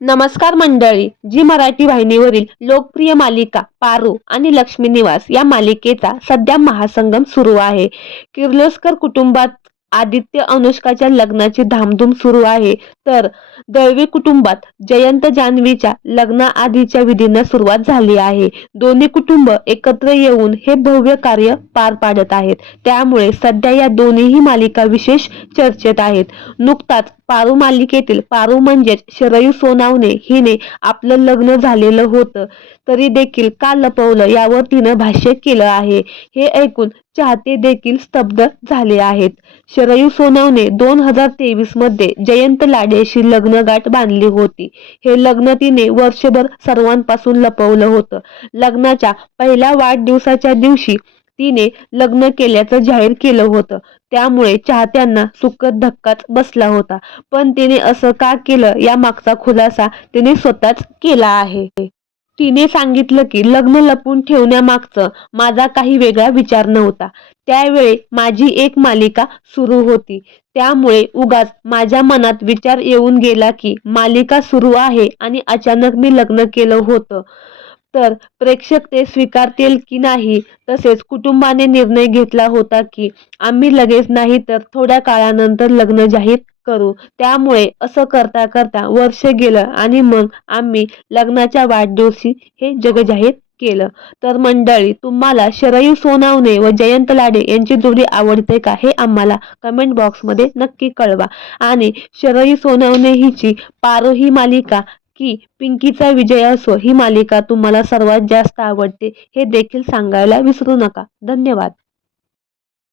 नमस्कार मंडळी. जी मराठी वाहिनीवरील लोकप्रिय मालिका पारू आणि लक्ष्मी निवास या मालिकेचा सध्या महासंगम सुरू आहे. किर्लोस्कर कुटुंबात आदित्य अनुष्काच्या लग्नाची धामधूम सुरू आहे, तर दळवी कुटुंबात जयंत जान्हवीच्या लग्नाआधीच्या विधींना सुरुवात झाली आहे. दोन्ही कुटुंब एकत्र येऊन हे भव्य कार्य पार पाडत आहेत. त्यामुळे सध्या या दोन्हीही मालिका विशेष चर्चेत आहेत. नुकताच पारू मालिकेतील पारू म्हणजेच शरयू सोनावणे हिने आपलं लग्न झालेलं होतं तरी देखील का लपवलं यावर तिनं भाष्य केलं आहे. हे ऐकून चाहते देखील स्तब्ध झाले आहेत. शरयू सोनावणे 2023 मध्ये जयंत लाडेशी लग्नगाठ बांधली होती. हे लग्न तिने वर्षभर सर्वांपासून लपवलं होतं. लग्नाच्या पहिल्या वाढदिवसाच्या दिवशी तिने लग्न केल्याचं जाहीर केलं होतं. त्यामुळे चाहत्यांना सुखद धक्काच बसला होता. पण तिने असं का केलं यामागचा खुलासा तिने स्वतःच केला आहे. तिने सांगितलं की लग्न लपवून ठेवण्यामागचं माझा काही वेगळा विचार नव्हता. त्यावेळी माझी एक मालिका सुरू होती. त्यामुळे उगाच माझ्या मनात विचार येऊन गेला की मालिका सुरू आहे आणि अचानक मी लग्न केलं होतं. तर प्रेक्षक ते स्वीकारतील की नाही, तसेच कुटुंबाने निर्णय घेतला होता की आम्ही लगेच नाही तर थोड्या काळानंतर लग्न जाहीर करू. त्यामुळे असं करता करता वर्ष गेलं आणि मग आम्ही लग्नाच्या वाढदिवशी हे जगजाहीर केलं. तर मंडळी, तुम्हाला शरयू सोनावणे व जयंत लाडे यांची जोडी आवडते का हे आम्हाला कमेंट बॉक्समध्ये नक्की कळवा. आणि शरयू सोनावणे हिची पारो ही मालिका की पिंकीचा विजय असो ही मालिका तुम्हाला सर्वात जास्त आवडते हे देखील सांगायला विसरू नका. धन्यवाद.